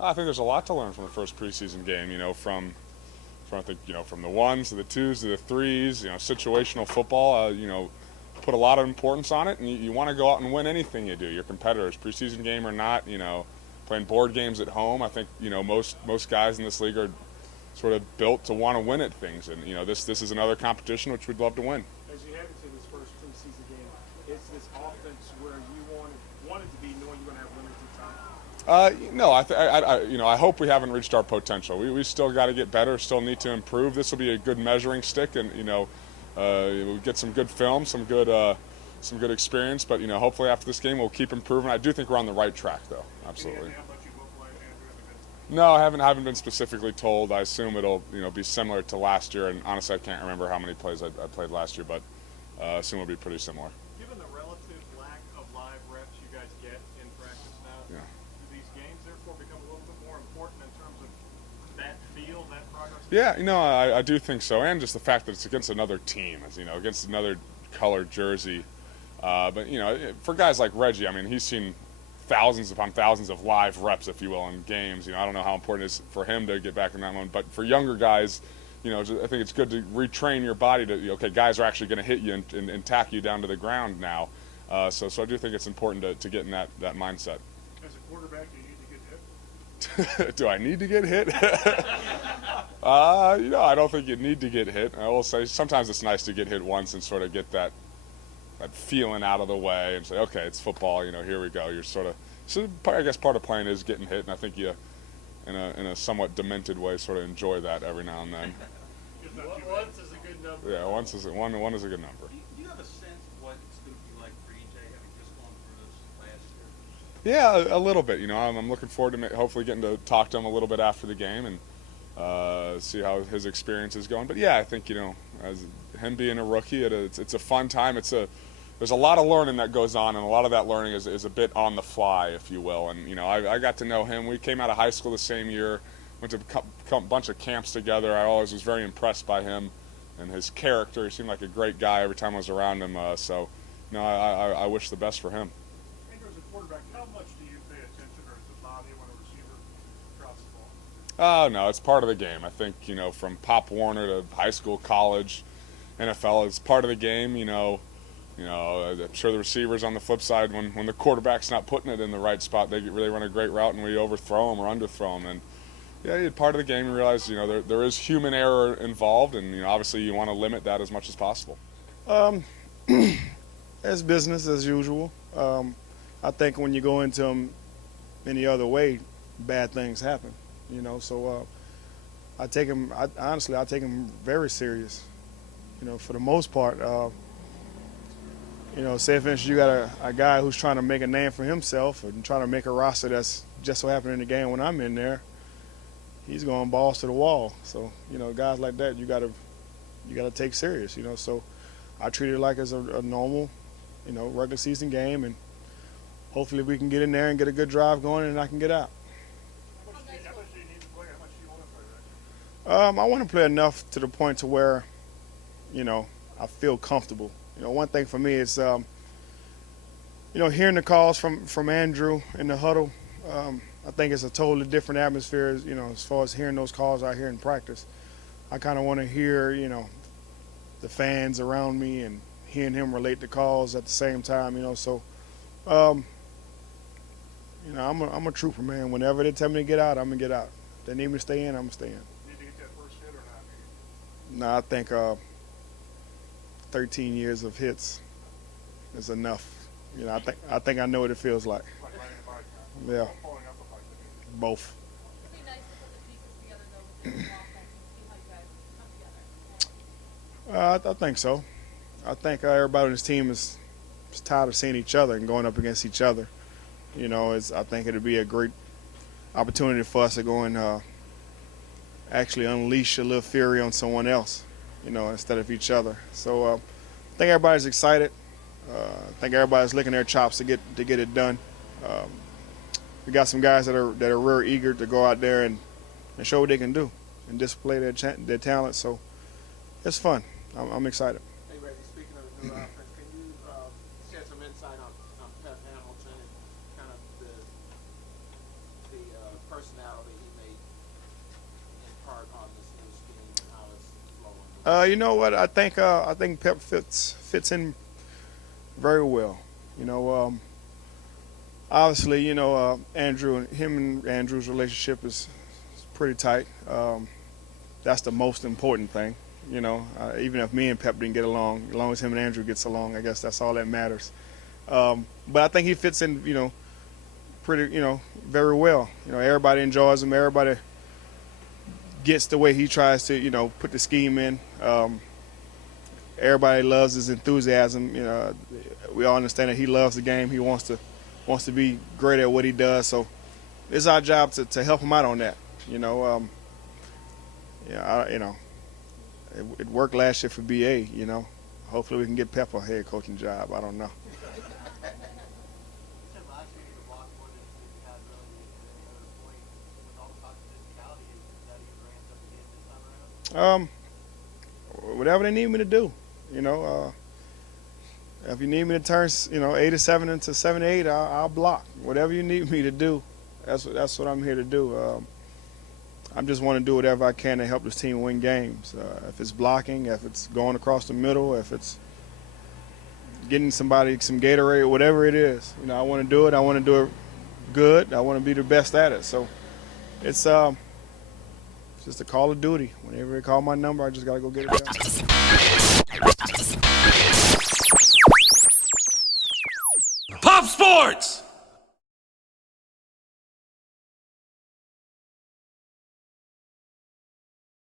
I think there's a lot to learn from the first preseason game. From I think from the ones to the twos to the threes. Situational football. Put a lot of importance on it, and you want to go out and win anything you do. Your competitors, preseason game or not. Playing board games at home. I think most guys in this league are sort of built to want to win at things, and this is another competition which we'd love to win. As you head into this first preseason game, is this offense where you wanted to be, knowing you're going to have limited time? No, I hope we haven't reached our potential. We still got to get better. Still need to improve. This will be a good measuring stick, and we'll get some good film, some good experience. But hopefully after this game we'll keep improving. I do think we're on the right track, though. Absolutely. No, I haven't been specifically told. I assume it'll be similar to last year, and honestly I can't remember how many plays I played last year, but I assume it'll be pretty similar. Given the relative lack of live reps you guys get in practice now, Yeah. do these games therefore become a little bit more important in terms of that feel, that progress? Yeah, I do think so, and just the fact that it's against another team, against another colored jersey. But for guys like Reggie, I mean, he's seen thousands upon thousands of live reps, if you will, in games. I don't know how important it is for him to get back in that one, but for younger guys, I think it's good to retrain your body to, okay, guys are actually going to hit you and tack you down to the ground now. So I do think it's important to get in that mindset. As a quarterback, do you need to get hit? Do I need to get hit? I don't think you need to get hit. I will say sometimes it's nice to get hit once and sort of get that feeling out of the way and say, okay, it's football. Here we go. You're I guess part of playing is getting hit, and I think you, in a somewhat demented way, sort of enjoy that every now and then. Once is a good number. Yeah, one is a good number. Do you have a sense of what it's going to be like for EJ having just gone through this last year? Yeah, a little bit. I'm looking forward to hopefully getting to talk to him a little bit after the game and see how his experience is going. But yeah, I think as him being a rookie, it's a fun time. There's a lot of learning that goes on, and a lot of that learning is a bit on the fly, if you will. And I got to know him. We came out of high school the same year, went to a bunch of camps together. I always was very impressed by him and his character. He seemed like a great guy every time I was around him. I wish the best for him. Andrew, as a quarterback, how much do you pay attention, or does it bother you when a receiver drops the ball? Oh, no, it's part of the game. I think, from Pop Warner to high school, college, NFL, it's part of the game. I'm sure the receivers on the flip side, when the quarterback's not putting it in the right spot, they really run a great route and we overthrow them or underthrow them. And yeah, part of the game, you realize, there is human error involved, and obviously you want to limit that as much as possible. As business as usual. I think when you go into them any other way, bad things happen. So I take him. Honestly, I take him very serious. For the most part. Say for instance, you got a guy who's trying to make a name for himself and trying to make a roster that's just so happened in the game when I'm in there. He's going balls to the wall. So guys like that, you gotta take serious. So I treat it like it's a normal, regular season game, and hopefully we can get in there and get a good drive going, and I can get out. How much do you need to play? How much do you want to play, Reggie? I want to play enough to the point to where, I feel comfortable. One thing for me is, hearing the calls from Andrew in the huddle. I think it's a totally different atmosphere, as far as hearing those calls I hear in practice. I kind of want to hear, the fans around me and hearing him relate the calls at the same time, So, I'm a trooper, man. Whenever they tell me to get out, I'm going to get out. If they need me to stay in, I'm going to stay in. Need to get that first hit or not? No, I think 13 years of hits is enough. I think I know what it feels like. Like riding a bike, Yeah, falling off a bike. both. It'd be nice to put the pieces together, though, with the new offense and see how you guys come together. I think so. I think everybody on this team is tired of seeing each other and going up against each other. I think it'd be a great opportunity for us to go and actually unleash a little fury on someone else, instead of each other. So I think everybody's excited. I think everybody's licking their chops to get it done. We got some guys that are real eager to go out there and show what they can do and display their talent. So it's fun. I'm excited. Hey, Reggie, speaking of the new offense, can you shed some insight on Pep Hamilton and kind of the personality You know what? I think Pep fits in very well. You know, obviously, you know, him and Andrew's relationship is pretty tight. That's the most important thing. You know, even if me and Pep didn't get along, as long as him and Andrew gets along, I guess that's all that matters. But I think he fits in, you know, pretty, you know, very well. You know, everybody enjoys him. Everybody gets the way he tries to, you know, put the scheme in. Everybody loves his enthusiasm. You know, we all understand that he loves the game. He wants to be great at what he does. So it's our job to help him out on that. You know, it worked last year for BA. You know, hopefully we can get Pep a head coaching job. I don't know. Whatever they need me to do, you know. If you need me to turn, you know, 87 into 78, I'll block. Whatever you need me to do, that's what I'm here to do. I just want to do whatever I can to help this team win games. If it's blocking, if it's going across the middle, if it's getting somebody some Gatorade, whatever it is, you know, I want to do it. I want to do it good. I want to be the best at it. So it's just a call of duty. Whenever they call my number, I just got to go get it done. Pop Sports!